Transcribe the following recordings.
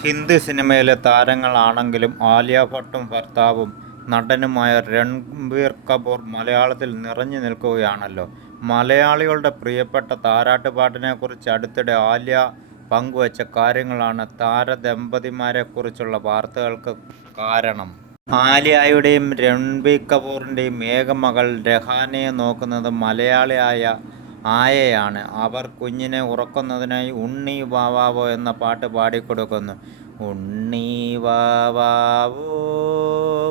ഹിന്ദി സിനിമയിലെ താരങ്ങളാണെങ്കിലും ആലിയ ഭട്ടും ഭർത്താവും നടനുമായ രൺബീർ കപൂർ മലയാളത്തിൽ നിറഞ്ഞു നിൽക്കുകയാണല്ലോ. മലയാളികളുടെ പ്രിയപ്പെട്ട താരാട്ടുപാട്ടിനെക്കുറിച്ച് അടുത്തിടെ ആലിയ പങ്കുവച്ച കാര്യങ്ങളാണ് താരദമ്പതിമാരെക്കുറിച്ചുള്ള വാർത്തകൾക്ക് കാരണം. ആലിയയുടെയും രൺബീർ കപൂറിൻ്റെയും ഏക മകൾ രഹാനയെ നോക്കുന്നത് മലയാളിയായ ആയയാണ്. അവർ കുഞ്ഞിനെ ഉറക്കുന്നതിനായി ഉണ്ണി വാവാവോ എന്ന പാട്ട് പാടിക്കൊടുക്കുന്നു. ഉണ്ണി വാവാവോ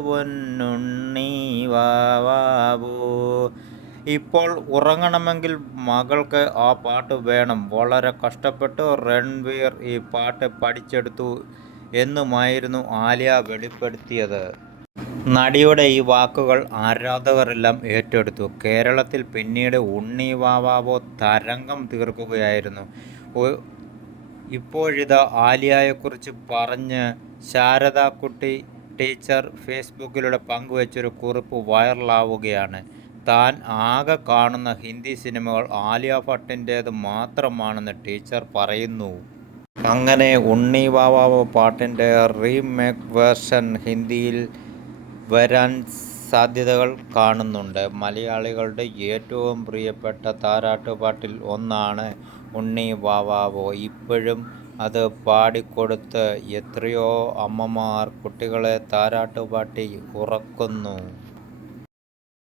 പൊന്നുണ്ണി വാവാവോ. ഇപ്പോൾ ഉറങ്ങണമെങ്കിൽ മകൾക്ക് ആ പാട്ട് വേണം. വളരെ കഷ്ടപ്പെട്ട് രൺബീർ ഈ പാട്ട് പഠിച്ചെടുത്തു എന്നുമായിരുന്നു ആലിയ വെളിപ്പെടുത്തിയത്. നടിയുടെ ഈ വാക്കുകൾ ആരാധകരെല്ലാം ഏറ്റെടുത്തു. കേരളത്തിൽ പിന്നീട് ഉണ്ണി വാവാവോ തരംഗം തീർക്കുകയായിരുന്നു. ഇപ്പോഴിതാ ആലിയയെക്കുറിച്ച് പറഞ്ഞ് ശാരദാക്കുട്ടി ടീച്ചർ ഫേസ്ബുക്കിലൂടെ പങ്കുവച്ചൊരു കുറിപ്പ് വൈറലാവുകയാണ്. താൻ ആകെ കാണുന്ന ഹിന്ദി സിനിമകൾ ആലിയ ഭട്ടിൻ്റേത് മാത്രമാണെന്ന് ടീച്ചർ പറയുന്നു. അങ്ങനെ ഉണ്ണി വാവാവോ പാട്ടിൻ്റെ റീമേക്ക് വേർഷൻ ഹിന്ദിയിൽ വരാൻ സാധ്യതകൾ കാണുന്നുണ്ട്. മലയാളികളുടെ ഏറ്റവും പ്രിയപ്പെട്ട താരാട്ടുപാട്ടിൽ ഒന്നാണ് ഉണ്ണി വാവാവോ. ഇപ്പോഴും അത് പാടിക്കൊടുത്ത് എത്രയോ അമ്മമാർ കുട്ടികളെ താരാട്ടുപാടി ഉറക്കുന്നു.